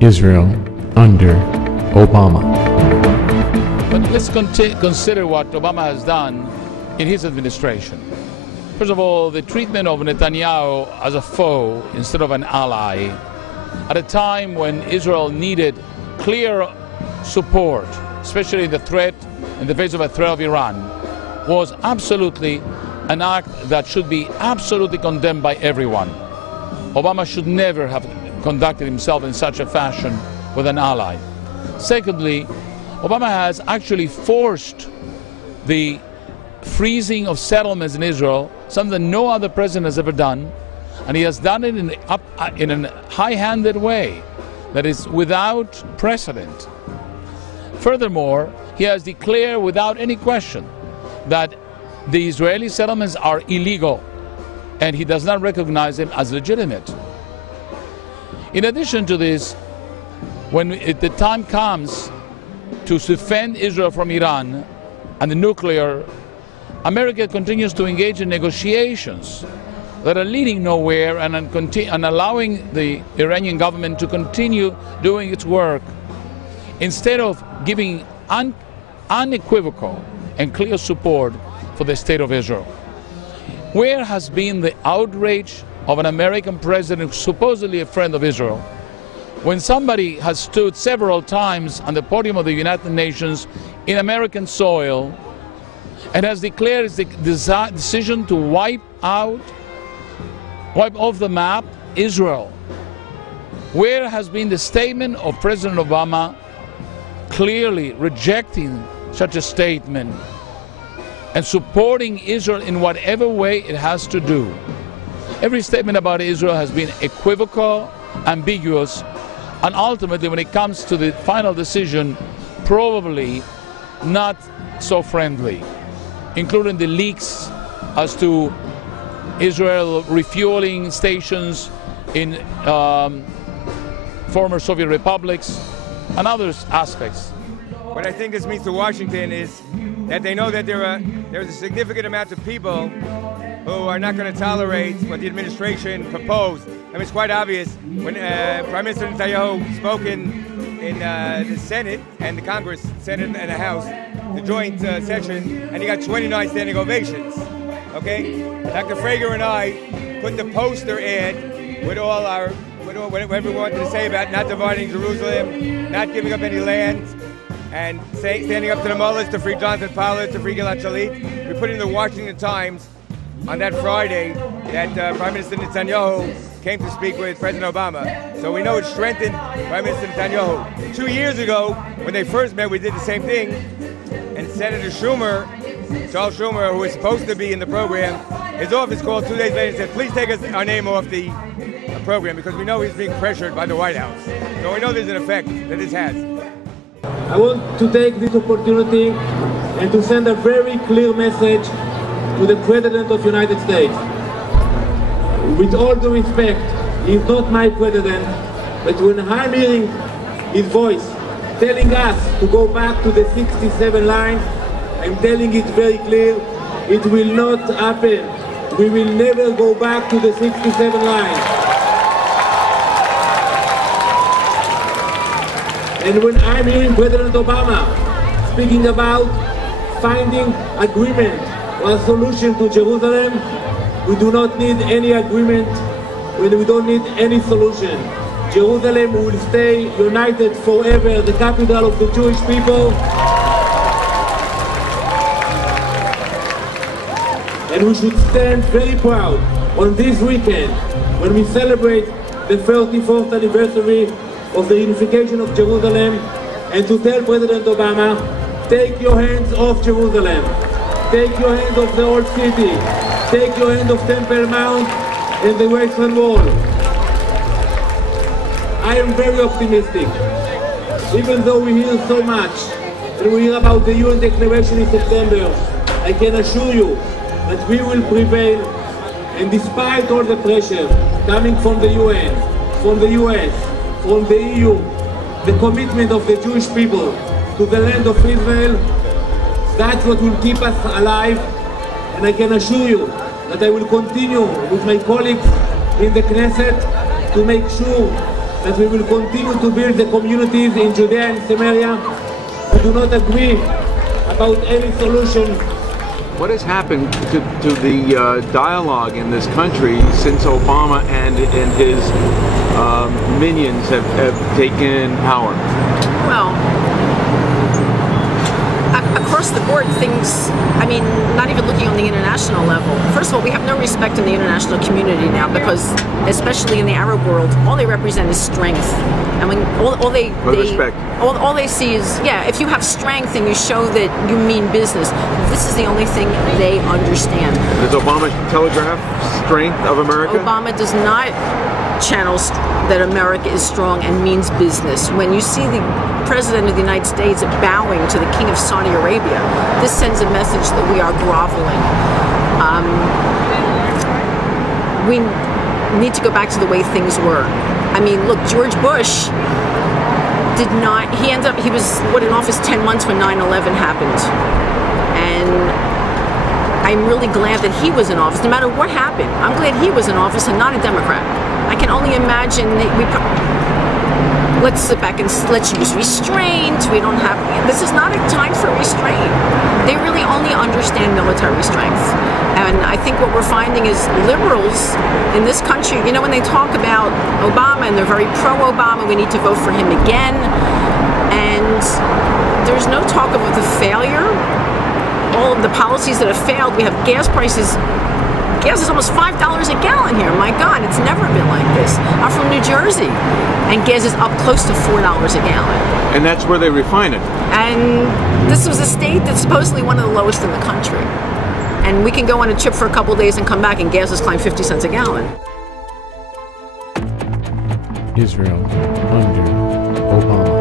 Israel under Obama. But let's consider what Obama has done in his administration. First of all, the treatment of Netanyahu as a foe instead of an ally at a time when Israel needed clear support, especially in the face of a threat of Iran, was absolutely an act that should be absolutely condemned by everyone. Obama should never have conducted himself in such a fashion with an ally. Secondly, Obama has actually forced the freezing of settlements in Israel, something that no other president has ever done, and he has done it in a high-handed way that is without precedent. Furthermore, he has declared without any question that the Israeli settlements are illegal, and he does not recognize them as legitimate. In addition to this, when the time comes to defend Israel from Iran and the nuclear, America continues to engage in negotiations that are leading nowhere and allowing the Iranian government to continue doing its work instead of giving unequivocal and clear support for the state of Israel. Where has been the outrage of an American president, supposedly a friend of Israel, when somebody has stood several times on the podium of the United Nations in American soil and has declared its decision to wipe off the map Israel? Where has been the statement of President Obama clearly rejecting such a statement and supporting Israel in whatever way it has to do? Every statement about Israel has been equivocal, ambiguous, and ultimately, when it comes to the final decision, probably not so friendly, including the leaks as to Israel refueling stations in former Soviet republics and other aspects. What I think this means to Washington is that they know that there's a significant amount of people who are not going to tolerate what the administration proposed. I mean, it's quite obvious when Prime Minister Netanyahu spoke in the Senate and the Congress, Senate and the House, the joint session, and he got 29 standing ovations. Okay, Dr. Frager and I put the poster ad with whatever we wanted to say about not dividing Jerusalem, not giving up any land, and standing up to the mullahs to free Jonathan Pollard, to free Gilad Shalit. We put it in the Washington Times on that Friday that Prime Minister Netanyahu came to speak with President Obama. So we know it strengthened Prime Minister Netanyahu. 2 years ago, when they first met, we did the same thing. And Senator Schumer, Charles Schumer, who was supposed to be in the program, his office called 2 days later and said, please take our name off the program, because we know he's being pressured by the White House. So we know there's an effect that this has. I want to take this opportunity and to send a very clear message to the President of the United States. With all due respect, he's not my president, but when I'm hearing his voice telling us to go back to the 67 lines, I'm telling it very clear, it will not happen. We will never go back to the 67 lines. And when I'm hearing President Obama speaking about finding agreement or a solution to Jerusalem, we do not need any agreement, when we don't need any solution. Jerusalem will stay united forever, the capital of the Jewish people. And we should stand very proud on this weekend when we celebrate the 34th anniversary of the unification of Jerusalem, and to tell President Obama, take your hands off Jerusalem. Take your hands off the old city. Take your hand off Temple Mount and the Western Wall. I am very optimistic. Even though we hear so much, and we hear about the UN Declaration in September, I can assure you that we will prevail, and despite all the pressure coming from the UN, from the US, from the EU, the commitment of the Jewish people to the land of Israel, that's what will keep us alive. And I can assure you that I will continue with my colleagues in the Knesset to make sure that we will continue to build the communities in Judea and Samaria who do not agree about any solution. What has happened to the dialogue in this country since Obama and his minions have taken power? Well, across the board, things, I mean, not even looking on the international level. First of all, we have no respect in the international community now because, especially in the Arab world, all they represent is strength. I mean, all they see is, yeah, if you have strength and you show that you mean business, this is the only thing they understand. Does Obama telegraph strength of America? Obama does not channel that America is strong and means business. When you see the President of the United States bowing to the King of Saudi Arabia, this sends a message that we are groveling. We need to go back to the way things were. I mean, look, George Bush did not, he was in office 10 months when 9/11 happened. And I'm really glad that he was in office. No matter what happened, I'm glad he was in office and not a Democrat. I can only imagine let's sit back and let's use restraint. We don't have, this is not a time for restraint. They really only understand military strength. And I think what we're finding is liberals in this country, you know, when they talk about Obama and they're very pro-Obama, we need to vote for him again. And there's no talk of the failure. All of the policies that have failed, we have gas prices. Gas is almost $5 a gallon here. My God, it's never been like this. I'm from New Jersey, and gas is up close to $4 a gallon. And that's where they refine it. And this was a state that's supposedly one of the lowest in the country. And we can go on a trip for a couple of days and come back, and gas has climbed 50 cents a gallon. Israel under Obama.